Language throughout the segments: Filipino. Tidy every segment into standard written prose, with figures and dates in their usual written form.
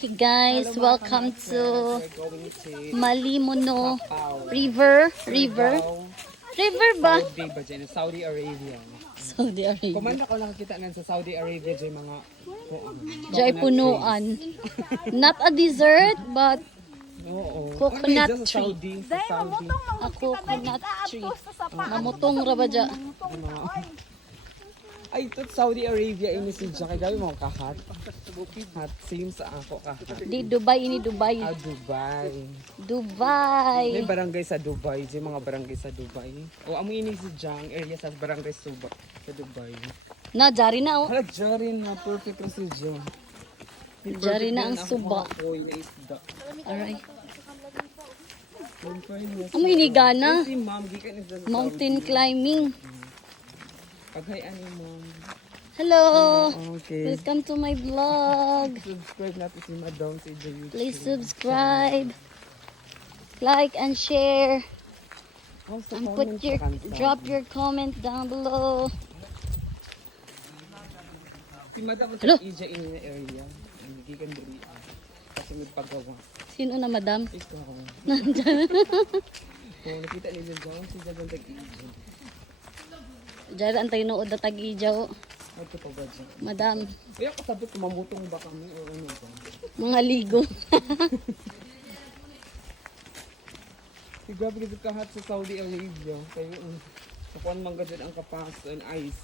Hey guys, Hello, mga welcome ka-Nutmeg. to We're going to Malimono Macau. River. Surigao, River ba? Saudi ba dyan? Saudi Arabia. Saudi Arabia. Kumanda ko nakakita na sa Saudi Arabia dyan mga Jay coconut punuan. Not a dessert, but trees. Oo. Coconut Dyan sa tree. Saudi. Sa Saudi. a coconut tree. Namutong ra ba dya? Ay, ito Saudi Arabia ini si Jackie. Gabi mo kahat. Hat, same sa ako kahat. Di Dubai ini Dubai. Dubai. Dubai. May barangay sa Dubai. Dyan mga barangay sa Dubai. O, amo ini si Jang area sa barangay Suba sa Dubai. Na, jari na oh. Halak, Jarin na. Perfect na si Jang. Jari na ang Suba. Alright. Amo ini gana. Si ma'am, gikan is the Mountain climbing. Paghayan ni ma'am. Hello. Okay. Welcome to my vlog. Subscribe natin si Madam sa YouTube. Please subscribe, like and share, Also, and comment sa kansa. drop your comment down below. Si Madam Hello? sa Ija in the area. Gikan diri. Kasi may paggawa. Sino na madam? Ikaw. Nandyan. Kung nakita niyo dyan, si Jagan tag-Ija. Diyan ang tayo nood na tag-ijaw. Ito pa ba dyan? Madam, Kaya ko sabi, kumamutong ba kami o ano ba? mga ligo. Si grabe kasi kahat sa Saudi Arabia. Kayo, kakuan man gadyan ang kapas and ice.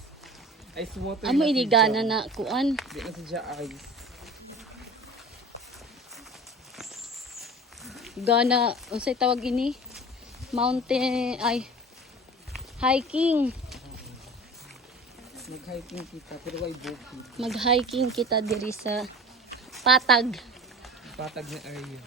Ice water Amo na si inigana Jang. na kuan. Di na siya ice. Gana, unsay tawag ini? Mountain, ay, hiking. Nag-hiking kita, pero ay bukid. Mag-hiking kita diri sa Patag. Patag na area.